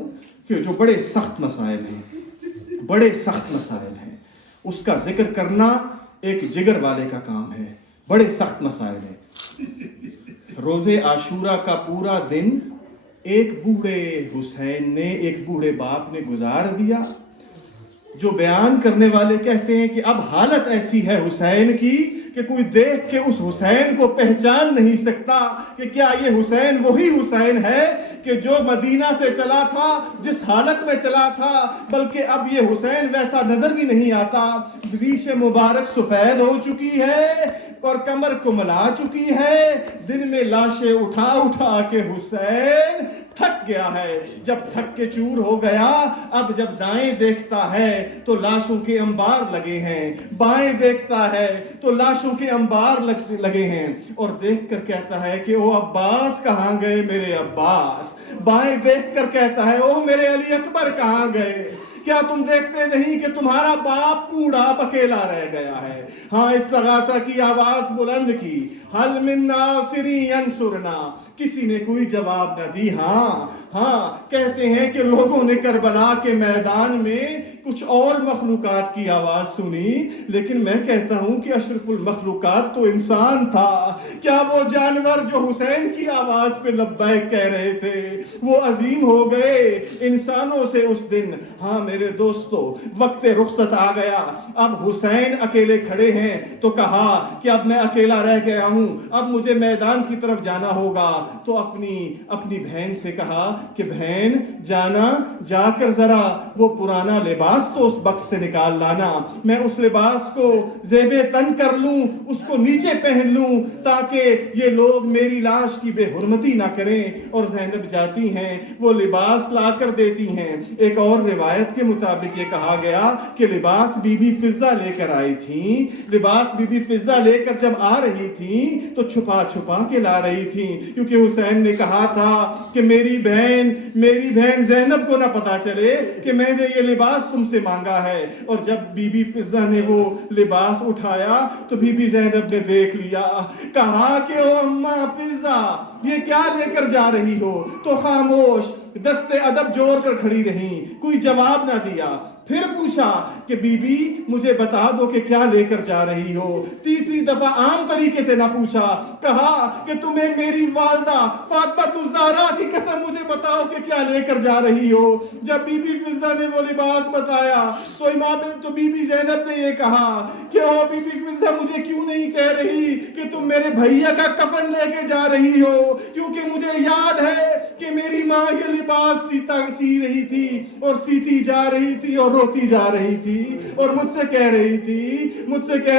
کہ جو بڑے سخت مصائب ہیں, بڑے سخت مصائب ہیں, اس کا ذکر کرنا ایک جگر والے کا کام ہے. بڑے سخت مسائل ہیں. روز عاشورہ کا پورا دن ایک بوڑھے حسین نے, ایک بوڑھے باپ نے گزار دیا. جو بیان کرنے والے کہتے ہیں کہ اب حالت ایسی ہے حسین کی کہ کوئی دیکھ کے اس حسین کو پہچان نہیں سکتا کہ کیا یہ حسین وہی حسین ہے کہ جو مدینہ سے چلا تھا, جس حالت میں چلا تھا, بلکہ اب یہ حسین ویسا نظر بھی نہیں آتا. ریش مبارک سفید ہو چکی ہے اور کمر کملا چکی ہے. دن میں لاشیں اٹھا کے حسین تھک گیا ہے. جب تھک کے چور ہو گیا, اب جب دائیں دیکھتا ہے تو لاشوں کے انبار لگے ہیں, بائیں دیکھتا ہے تو لاشوں کے انبار لگے ہیں, اور دیکھ کر کہتا ہے کہ او عباس کہاں گئے میرے عباس. بائیں دیکھ کر کہتا ہے او میرے علی اکبر کہاں گئے. کیا تم دیکھتے نہیں کہ تمہارا باپ بوڑھا اکیلا رہ گیا ہے. ہاں استغاثہ کی آواز بلند کی, حل من ناصر ینصرنا, کسی نے کوئی جواب نہ دی. ہاں کہتے ہیں کہ لوگوں نے کربلا کے میدان میں کچھ اور مخلوقات کی آواز سنی, لیکن میں کہتا ہوں کہ اشرف المخلوقات تو انسان تھا. کیا وہ جانور جو حسین کی آواز پہ لبیک کہہ رہے تھے وہ عظیم ہو گئے انسانوں سے اس دن؟ ہاں میرے دوستو, وقت رخصت آ گیا. اب حسین اکیلے کھڑے ہیں تو کہا کہ اب میں اکیلا رہ گیا ہوں, اب مجھے میدان کی طرف جانا ہوگا. تو اپنی بہن سے کہا کہ بہن جانا, جا کر ذرا وہ پرانا لباس تو اس بکس سے نکال لانا, میں اس لباس کو زیب تن کر لوں, اس کو نیچے پہن لوں تاکہ یہ لوگ میری لاش کی بے حرمتی نہ کریں. اور زینب جاتی ہیں, وہ لباس لا کر دیتی ہیں. ایک اور روایت کے مطابق یہ کہا گیا کہ لباس بی بی فضہ لے کر آئی تھیں. لباس بی بی فضہ لے کر جب آ رہی تھیں تو چھپا کے لا رہی تھیں, کیونکہ حسین نے کہا تھا کہ میری بہن زینب کو نہ پتا چلے کہ میں نے یہ لباس تم سے مانگا ہے. اور جب بی بی فضہ نے وہ لباس اٹھایا تو بی بی زینب نے دیکھ لیا, کہا کہ او اماں فضہ یہ کیا لے کر جا رہی ہو؟ تو خاموش دست ادب جوڑ کر کھڑی رہیں, کوئی جواب نہ دیا. پھر پوچھا کہ بی بی مجھے بتا دو کہ کیا لے کر جا رہی ہو. تیسری دفعہ عام طریقے سے نہ پوچھا, کہا کہ تمہیں میری والدہ فاطمہ الزہرا کی قسم مجھے بتاؤ کہ کیا لے کر جا رہی ہو. جب بی بی فضہ نے وہ لباس بتایا تو بی بی زینب نے یہ کہا کہ او بی بی فضہ مجھے کیوں نہیں کہہ رہی کہ تم میرے بھیا کا کفن لے کے جا رہی ہو, کیونکہ مجھے یاد ہے کہ میری ماں یہ لباس سی رہی تھی اور سیتی جا رہی تھی اور روتی جا رہی تھی اور مجھ سے کہہ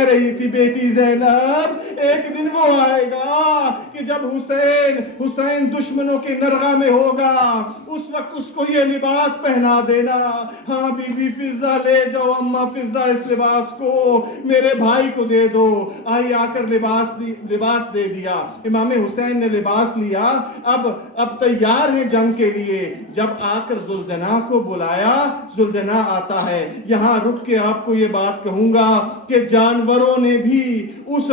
رہی تھی بیٹی زینب ایک دن وہ آئے گا کہ جب حسین دشمنوں کے نرغہ میں ہوگا, اس وقت اس کو یہ لباس پہنا دینا. ہاں بی بی فضہ لے جاؤ, اماں فضہ اس لباس کو میرے بھائی کو دے دو. آئی آ کر لباس دے دیا. امام حسین نے لباس لیا, اب تیار ہیں جنگ کے لیے. جب آ کر زلجنا کو بلایا, زلجنا آتا آتا ہے. یہاں رک کے آپ کو یہ بات کہوں گا کہ جانوروں نے بھی اس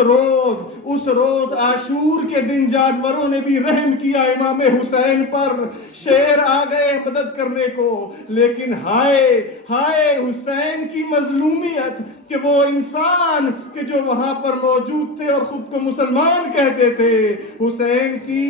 روز عاشور کے دن جانوروں نے بھی رحم کیا امام حسین پر. شیر آ گئے مدد کرنے کو، لیکن ہائے حسین کی مظلومیت کہ وہ انسان کہ جو وہاں پر موجود تھے اور خود کو مسلمان کہتے تھے، حسین کی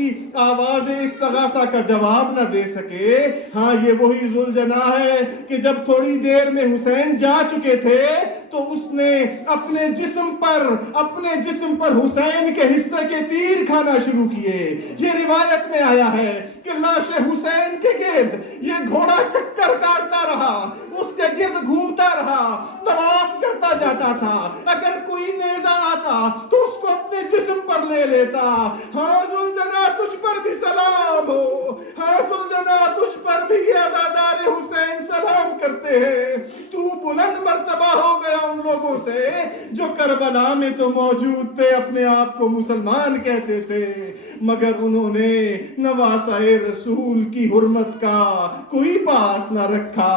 آواز استغاثہ کا جواب نہ دے سکے. ہاں یہ وہی ذوالجناح ہے کہ جب تھوڑی دیر میں حسین جا چکے تھے تو اس نے اپنے جسم پر حسین کے حصے کے تیر کھانا شروع کیے. یہ روایت میں آیا ہے کہ لاش حسین کے گرد یہ گھوڑا چکر کاٹتا رہا، اس کے گرد گھومتا رہا، طواف کرتا جاتا تھا. اگر کوئی نیزہ آتا تو اس کو اپنے جسم پر لے لیتا. ہاں ذوالجناح تجھ پر بھی سلام ہو، ہاں ذوالجناح تجھ پر بھی یہ عزادار حسین سلام کرتے ہیں. تو بلند مرتبہ ہو گیا ان لوگوں سے جو کربلا میں تو موجود تھے، اپنے آپ کو مسلمان کہتے تھے، مگر انہوں نے نواسۂ رسول کی حرمت کا کوئی پاس نہ رکھا.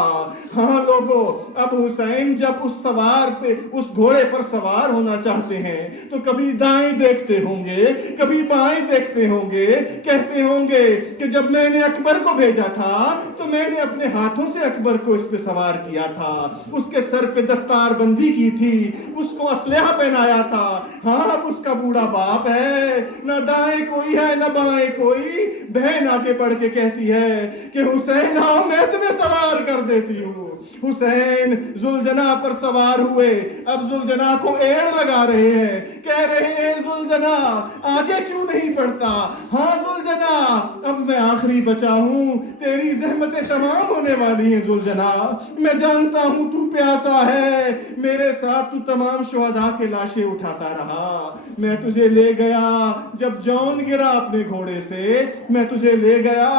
ہاں لوگوں، اب حسین جب اس گھوڑے پر سوار ہونا چاہتے ہیں تو کبھی دائیں دیکھتے ہوں گے، کبھی بائیں دیکھتے ہوں گے، کہتے ہوں گے کہ جب میں نے اکبر کو بھیجا تھا تو میں نے اپنے ہاتھوں سے اکبر کو اس پہ سوار کیا تھا، اس کے سر پہ دستار بندی کی تھی، اس کو اسلحہ پہنایا تھا. ہاں اب اس کا بوڑھا باپ ہے، نہ دائیں کوئی ہے نہ بائیں کوئی. بہن آگے بڑھ کے کہتی ہے کہ حسین ہاں میں تمہیں سوار کر دیتی ہوں. حسین ذوالجناح پر سوار ہوئے. اب ذوالجناح کو ایڑ لگا رہے ہیں، کہہ رہے ہیں ذوالجناح آگے کیوں نہیں بڑھتا. ہاں ذوالجناح اب میں آخری بچا ہوں، تیری زحمتیں تمام ہونے والی ہیں. ذوالجناح میں جانتا ہوں تو پیاسا ہے، میرے ساتھ تو تمام شہداء کے لاشیں اٹھاتا رہا. میں تجھے لے گیا جب جون گرا اپنے گھوڑے سے، میں تجھے لے گیا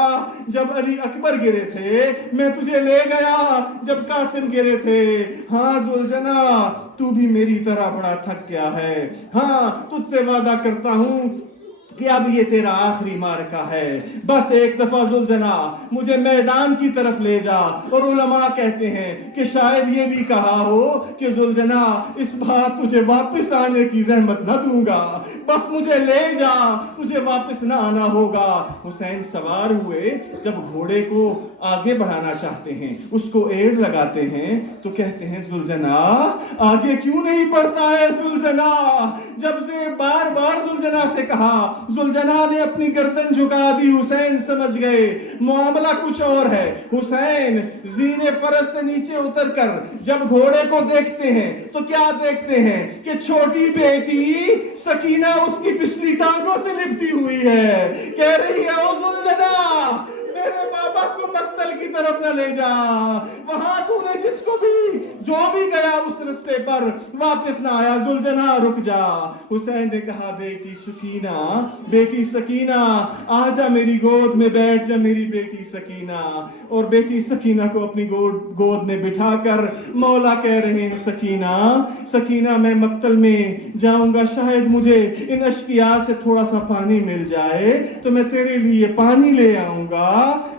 جب علی اکبر گرے تھے، میں تجھے لے گیا جب قاسم گرے تھے. ہاں ذوالجناح تو بھی میری طرح بڑا تھک گیا ہے. ہاں تجھ سے وعدہ کرتا ہوں کہ اب یہ تیرا آخری معرکہ ہے. بس ایک دفعہ ذوالجناح مجھے میدان کی طرف لے جا. اور علماء کہتے ہیں کہ شاید یہ بھی کہا ہو کہ ذوالجناح اس بار تجھے واپس آنے کی زحمت نہ دوں گا، بس مجھے لے جا، تجھے واپس نہ آنا ہوگا. حسین سوار ہوئے، جب گھوڑے کو آگے بڑھانا چاہتے ہیں، اس کو ایڑ لگاتے ہیں تو کہتے ہیں ذوالجناح آگے کیوں نہیں بڑھتا ہے ذوالجناح. جب سے بار بار ذوالجناح سے کہا، ذوالجناح نے اپنی گردن جھکا دی. حسین سمجھ گئے معاملہ کچھ اور ہے. حسین زین فرس سے نیچے اتر کر جب گھوڑے کو دیکھتے ہیں تو کیا دیکھتے ہیں کہ چھوٹی بیٹی سکینہ اس کی پچھلی ٹانگوں سے لپٹی ہوئی ہے. کہہ رہی ہے او ذوالجناح میرے بابا کو مقتل کی طرف نہ لے جا، وہاں تو نے جس کو بھی جو بھی گیا اس رستے پر واپس نہ آیا. ذوالجناح رک جا. حسین نے کہا بیٹی سکینہ آ جا میری گود میں بیٹھ جا میری بیٹی سکینہ. اور بیٹی سکینہ کو اپنی گود میں بٹھا کر مولا کہہ رہے ہیں سکینہ میں مقتل میں جاؤں گا، شاید مجھے ان اشکیاء سے تھوڑا سا پانی مل جائے تو میں تیرے لیے پانی لے آؤں گا.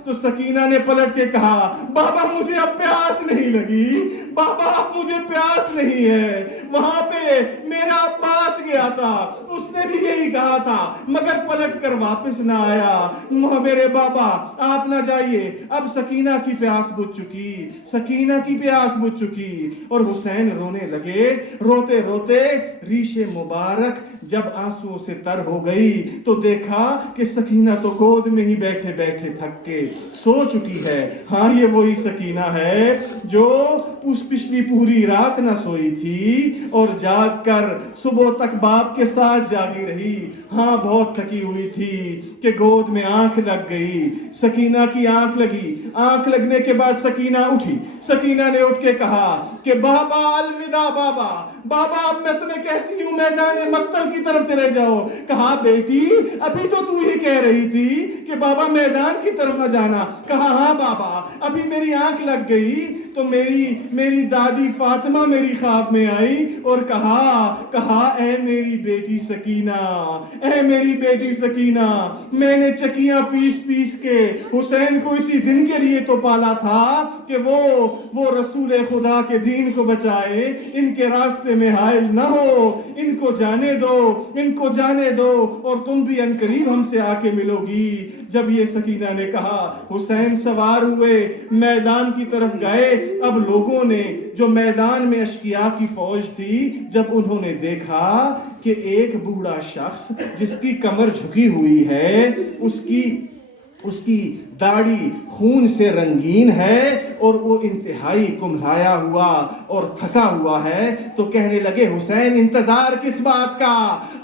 تو سکینہ نے پلٹ کے کہا بابا مجھے اب پیاس نہیں لگی، بابا اب مجھے پیاس نہیں ہے. وہاں پہ میرا عباس گیا تھا، اس نے بھی یہی کہا تھا مگر پلٹ کر واپس نہ آیا. میرے بابا آپ نہ جائیے. اب سکینہ کی پیاس بجھ چکی اور حسین رونے لگے. روتے روتے ریش مبارک جب آنسوؤں سے تر ہو گئی تو دیکھا کہ سکینہ تو گود میں ہی بیٹھے بیٹھے تھک کے سو چکی ہے. ہاں یہ وہی سکینہ ہے جو پچھلی پوری رات نہ سوئی تھی اور جاگ کر صبح تک باپ کے ساتھ جاگی رہی. ہاں بہت تھکی ہوئی تھی کہ گود میں آنکھ لگ گئی. سکینہ کی آنکھ لگی. آنکھ لگنے کے بعد سکینہ اٹھی. سکینہ نے اٹھ کے کہا کہ بابا الوداع بابا اب میں تمہیں کہتی ہوں میدان مقتل کی طرف چلے جاؤ. کہا بیٹی ابھی تو ہی کہہ رہی تھی کہ بابا میدان کی طرف نہ جانا. کہا ہاں بابا ابھی میری آنکھ لگ گئی تو میری دادی فاطمہ میری خواب میں آئی اور کہا اے میری بیٹی سکینہ، اے میری بیٹی سکینہ، میں نے چکیاں پیس کے حسین کو اسی دن کے لیے تو پالا تھا کہ وہ رسول خدا کے دین کو بچائے، ان کے راستے میں حائل نہ ہو، ان کو جانے دو اور تم بھی عنقریب ہم سے آ کے ملو گی۔ جب یہ سکینہ نے کہا، حسین سوار ہوئے، میدان کی طرف گئے۔ اب لوگوں نے جو میدان میں اشقیاء کی فوج تھی، جب انہوں نے دیکھا کہ ایک بوڑھا شخص جس کی کمر جھکی ہوئی ہے، اس کی داڑھی خون سے رنگین ہے اور وہ انتہائی کملایا ہوا اور تھکا ہوا ہے، تو کہنے لگے حسین انتظار کس بات کا،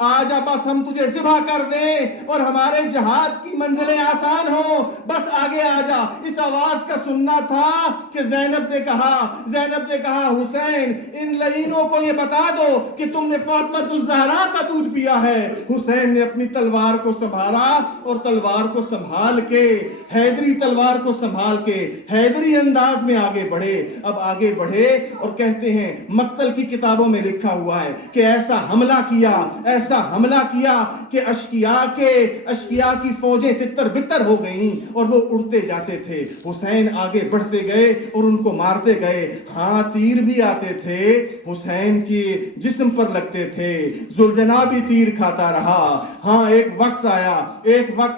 آجا بس ہم تجھے ذبح کر دیں اور ہمارے جہاد کی منزلیں آسان ہوں، بس آگے آجا۔ اس آواز کا سننا تھا کہ زینب نے کہا حسین ان لعینوں کو یہ بتا دو کہ تم نے فاطمہ الزہرا کا دودھ پیا ہے۔ حسین نے اپنی تلوار کو سنبھالا اور تلوار کو سنبھال کے حیدری تلوار کو سنبھال کے حیدری انداز میں آگے بڑھے۔ اب آگے بڑھے اور کہتے ہیں مقتل کی کتابوں میں لکھا ہوا ہے کہ ایسا حملہ کیا کہ اشقیاء کی فوجیں تتر بتر ہو گئیں اور وہ اڑتے جاتے تھے۔ حسین آگے بڑھتے گئے اور ان کو مارتے گئے۔ ہاں تیر بھی آتے تھے، حسین کے جسم پر لگتے تھے، ذوالجناح بھی تیر کھاتا رہا۔ ہاں ایک وقت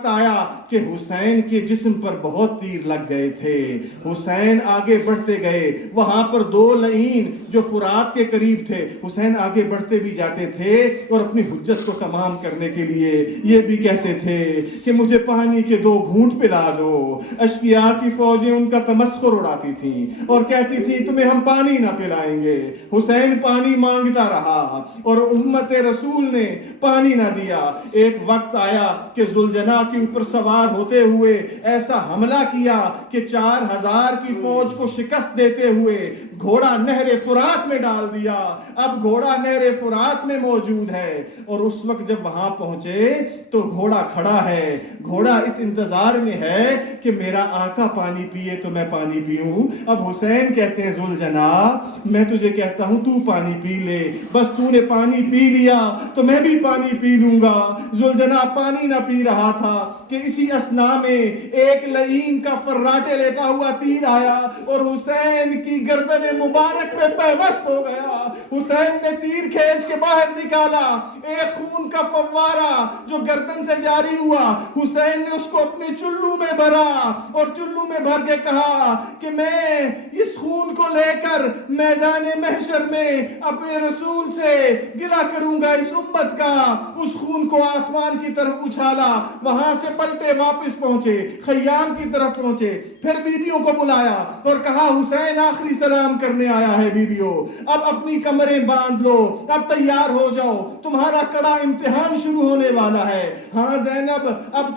آیا کہ حسین کے جسم پر بہت تیر لگ گئے تھے۔ حسین آگے بڑھتے گئے، وہاں پر دو لعین جو فرات کے قریب تھے، حسین آگے بڑھتے بھی جاتے تھے اور اپنی حجت کو تمام کرنے کے لیے یہ بھی کہتے تھے کہ مجھے پانی کے 2 گھونٹ پلا دو۔ اشقیاء کی فوجیں ان کا تمسخر اڑاتی تھیں اور کہتی تھیں تمہیں ہم پانی نہ پلائیں گے۔ حسین پانی مانگتا رہا اور امت رسول نے پانی نہ دیا۔ ایک وقت آیا کہ ذوالجناح کے اوپر سوار ہوتے ہوئے ایسا حملہ کیا کہ 4000 کی فوج کو شکست دیتے ہوئے گھوڑا نہر فرات میں ڈال دیا۔ اب گھوڑا نہر فرات میں موجود ہے اور اس وقت جب وہاں پہنچے تو گھوڑا کھڑا ہے، گھوڑا اس انتظار میں ہے کہ میرا آقا پانی پیے تو میں پانی پیوں۔ اب حسین کہتے ہیں ذوالجناح میں تجھے کہتا ہوں تو پانی پی لے، بس تو نے پانی پی لیا تو میں بھی پانی پی لوں گا۔ ذوالجناح پانی نہ پی رہا تھا کہ اسی اسنا میں ایک لعین کا فراٹے لیتا ہوا تیر آیا اور حسین کی گردن مبارک میں پیوست ہو گیا۔ حسین نے تیر کھینچ کے باہر نکالا، ایک خون کا فوارہ جو گردن سے جاری ہوا، حسین نے اس کو اپنے چلو میں بھرا اور چلو میں بھر کے کہا کہ میں اس خون کو لے کر میدان محشر میں اپنے رسول سے گلہ کروں گا اس امت کا۔ اس خون کو آسمان کی طرف اچھالا، وہاں سے پلٹے واپس پہنچے، خیام کی طرف پہنچے، پھر بیویوں کو بلایا اور کہا حسین آخری سلام کرنے آیا ہے بیویوں، اب اپنی کمریں باندھ لو، اب تیار ہو جاؤ، تمہارا کڑا امتحان شروع ہونے والا ہے۔ ہاں زینب اب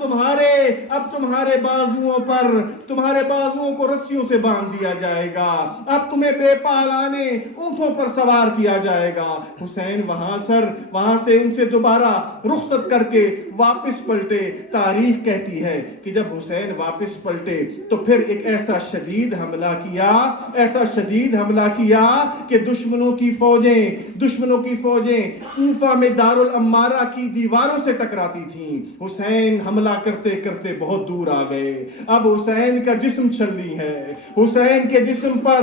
تمہارے بازوؤں کو رسیوں سے باندھ دیا جائے گا، اب تمہیں بے پالانے اونٹوں پر سوار کیا جائے گا۔ حسین وہاں سے ان سے دوبارہ رخصت کر کے واپس پلٹے۔ تاریخ کہتی ہے کہ جب حسین واپس پلٹے تو پھر ایک ایسا شدید حملہ کیا کہ دشمنوں کی فوجیں کوفہ میں دارالعمارہ کی دیواروں سے ٹکراتی تھیں۔ حسین حملہ کرتے کرتے بہت دور آ گئے۔ اب حسین کا جسم چھلنی ہے، حسین کے جسم پر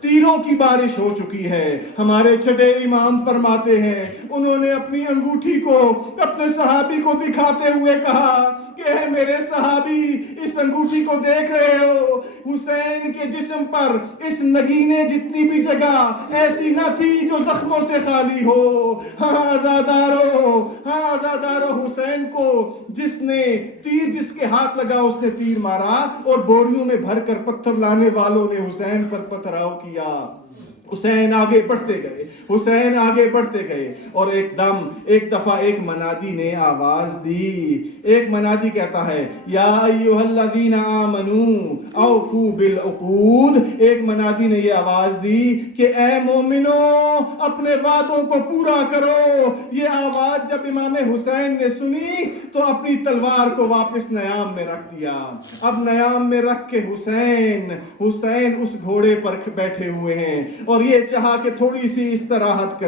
تیروں کی بارش ہو چکی ہے۔ ہمارے چھٹے امام فرماتے ہیں انہوں نے اپنی انگوٹھی کو اپنے صحابی کو دکھاتے ہوئے کہا کہ اے میرے صحابی اس انگوٹھی کو دیکھ رہے ہو، حسین کے جسم پر اس نگینے جتنی بھی جگہ ایسی نہ تھی جو زخموں سے خالی ہو۔ ہاں آزادارو حسین کو جس کے ہاتھ لگا اس نے تیر مارا اور بوریوں میں بھر کر پتھر لانے والوں نے حسین پر پتھراؤ کیا حسین آگے بڑھتے گئے، حسین آگے بڑھتے گئے، اور ایک دفعہ ایک منادی نے آواز دی، ایک منادی کہتا ہے یا ایھا الذین آمنوا اوفوا بالعقود، ایک منادی نے یہ آواز دی کہ اے مومنوں اپنے وعدوں کو پورا کرو۔ یہ آواز جب امام حسین نے سنی تو اپنی تلوار کو واپس نیام میں رکھ دیا۔ اب نیام میں رکھ کے حسین اس گھوڑے پر بیٹھے ہوئے ہیں، اور یہ چاہا کہ تھوڑی سی استراحت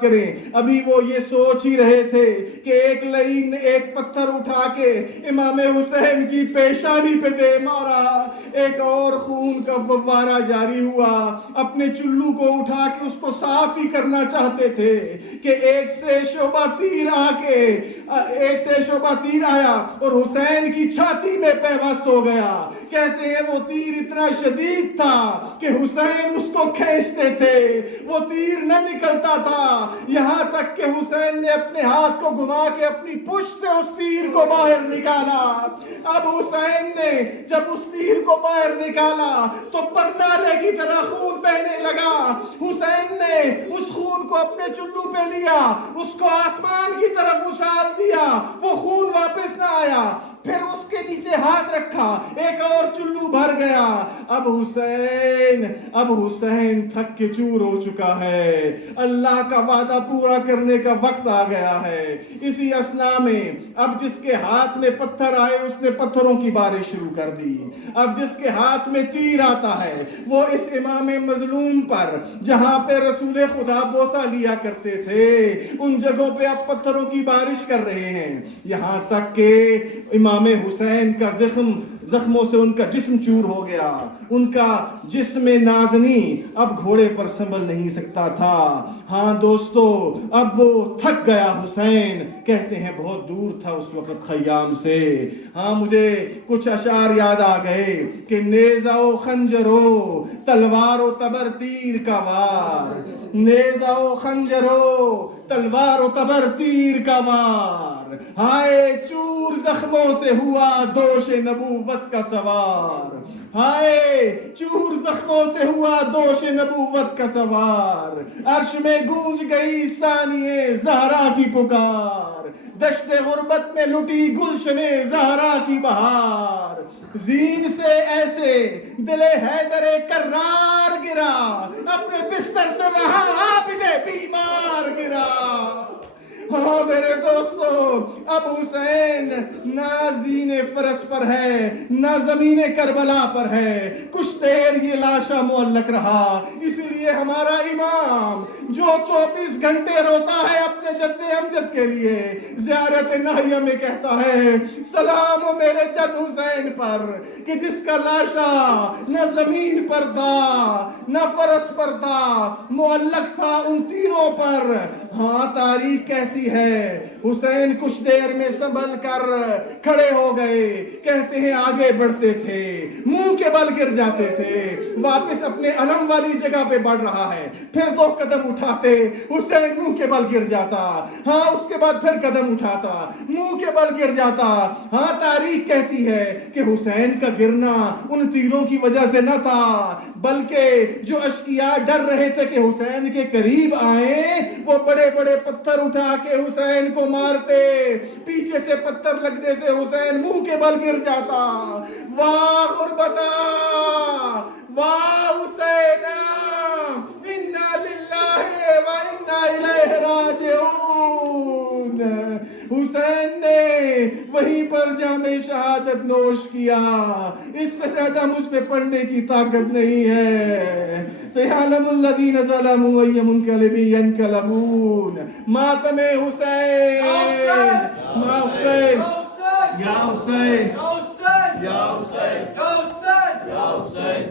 کریں۔ ابھی وہ یہ سوچ ہی رہے تھے کہ ایک لعین نے ایک پتھر اٹھا کے امام حسین کی پیشانی پہ دے مارا، ایک اور خون کا فوارہ جاری ہوا۔ اپنے چلو کو اٹھا کے اس کو صاف ہی کرنا چاہتے تھے کہ ایک سے شعبہ تیر آیا اور حسین کی چھاتی میں پیوست ہو گیا۔ کہتے ہیں وہ تیر اتنا شدید تھا کہ حسین اس کو کھینچتے تھے، وہ تیر نہ نکلتا تھا، یہاں تک کہ حسین نے اپنے ہاتھ کو گھما کے اپنی پشت سے اس تیر کو باہر نکالا۔ اب حسین نے جب اس تیر کو باہر نکالا تو پرنالے کی طرح خون بہنے لگا۔ حسین نے اس خون کو اپنے چلو پہ لیا، اس کو آسمان کی طرف اچھال دیا، وہ خون واپس نہ آیا۔ پھر اس کے نیچے ہاتھ رکھا، ایک اور چلو بھر گیا۔ اب حسین تھک کے چور ہو چکا ہے، اللہ کا وعدہ پورا کرنے کا وقت آ گیا ہے۔ اسی اثناء میں اب جس کے ہاتھ میں پتھر آئے اس نے پتھروں کی بارش شروع کر دی۔ اب جس کے ہاتھ میں تیر آتا ہے وہ اس امام مظلوم پر، جہاں پہ رسول خدا بوسہ لیا کرتے تھے، ان جگہوں پہ اب پتھروں کی بارش کر رہے ہیں، یہاں تک کہ امام حسین کا زخموں سے ان کا جسم چور ہو گیا۔ ان کا جسم نازنی اب گھوڑے پر سنبھل نہیں سکتا تھا۔ ہاں دوستو، اب وہ تھک گیا حسین، کہتے ہیں بہت دور تھا اس وقت خیام سے۔ ہاں مجھے کچھ اشعار یاد آ گئے کہ نیزہ و خنجر و تلوار و تبر تیر کا وار، نیزہ و خنجر و تلوار و تبر تیر کا وار، ہائے چور زخموں سے ہوا دوش نبوت کا سوار، ہائے چور زخموں سے ہوا دوش نبوت کا سوار، عرش میں گونج گئی ثانیے زہرا کی پکار، دشت غربت میں لٹی گلشن زہرا کی بہار، زین سے ایسے دل حیدر کرار گرا، اپنے بستر سے وہاں عابد بیمار گرا۔ ہاں میرے دوستو، اب حسین نہ زین فرس پر ہے نہ زمین کربلا پر ہے، کچھ دیر یہ لاشا معلق رہا۔ اسی لیے ہمارا امام جو 24 گھنٹے روتا ہے اپنے جد امجد کے لیے، زیارت ناہیہ میں کہتا ہے سلام ہو میرے جد حسین پر، کہ جس کا لاشا نہ زمین پر تھا نہ فرس پر تھا، معلق تھا ان تیروں پر۔ ہاں تاریخ کہتی ہے حسین کچھ دیر میں سنبھل کر کھڑے ہو گئے، کہتے ہیں آگے بڑھتے تھے، منہ کے بل گر جاتے تھے، واپس اپنے علم والی جگہ پہ بڑھ رہا ہے، پھر 2 قدم اٹھاتے حسین منہ کے بل گر جاتا، ہاں اس کے بعد پھر قدم اٹھاتا منہ کے بل گر جاتا۔ ہاں تاریخ کہتی ہے کہ حسین کا گرنا ان تیروں کی وجہ سے نہ تھا، بلکہ جو اشقیاء ڈر رہے تھے کہ حسین کے قریب آئیں، وہ بڑے بڑے پتھر اٹھا کے حسین کو مارتے، پیچھے سے پتھر لگنے سے حسین منہ کے بل گر جاتا۔ واہ غربتا، واہ حسین، انا للہ و انا الیہ راجعون۔ حسین نے وہیں پر جام شہادت نوش کیا۔ اس سے زیادہ مجھ پہ پڑھنے کی طاقت نہیں ہے۔ سیعلم الذین ظلموا ای منقلب ینقلبون۔ ماتم حسین، ما حسین، یا حسین، یا حسین، یا حسین، یا حسین، یا حسین۔